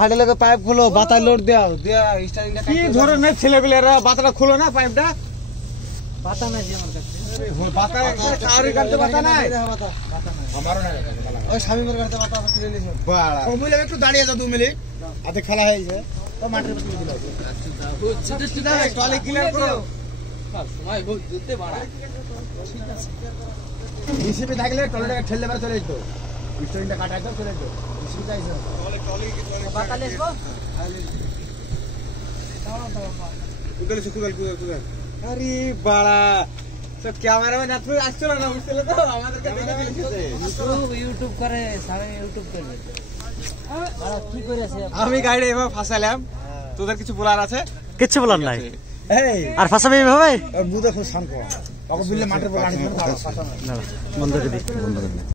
হাটে লোকে পাইপ খুলো, বাতা লোড দাও, কি ধরনের ছেলে পেলেরা বাতাটা খুলো না, পাইপটা বাতা নাই আমার কাছে, বাতা কারি কাটতে বাতা নাই, আমারও নাই, ওই স্বামীর কাছে বাতা কিনে নিছো। বাড়া কবুল একটু দাঁড়িয়ে যা 2 মিনিট, আতে খেলা হয়েছে তো মাঠের ভিতরে দিলাও। আচ্ছা দাও টলি ক্লিয়ার করো, সময় বহুত দিতে বাড়া ডিসিপি থাকলে টলিটাকে ঠেললে বারে চলে যেত, স্টোরিটা কাটাই দাও চলে যেত। ডিসিপি চাইছো টলি বাতা লেসবো উদলে সুকুল কুদল। আরে বাড়া তো ক্যামেরাম্যান এত আসছিল না, বুঝছিল তো আমাদেরকে দেখে দিয়েছে। ইউটিউব করে সারা ইউটিউব করবে বাড়া কি করেছে। আমি গাড়ি এভাবে ফাসাইলাম, তোদের কিছু বলার আছে? কিছু বলার নাই। এই আর ফাসাবে এভাবে বুদা খুব শান্ত, ওকে বললে মাঠের বল আনি না, ফাসানো না, বন্ধ করে দি, বন্ধ করে দি।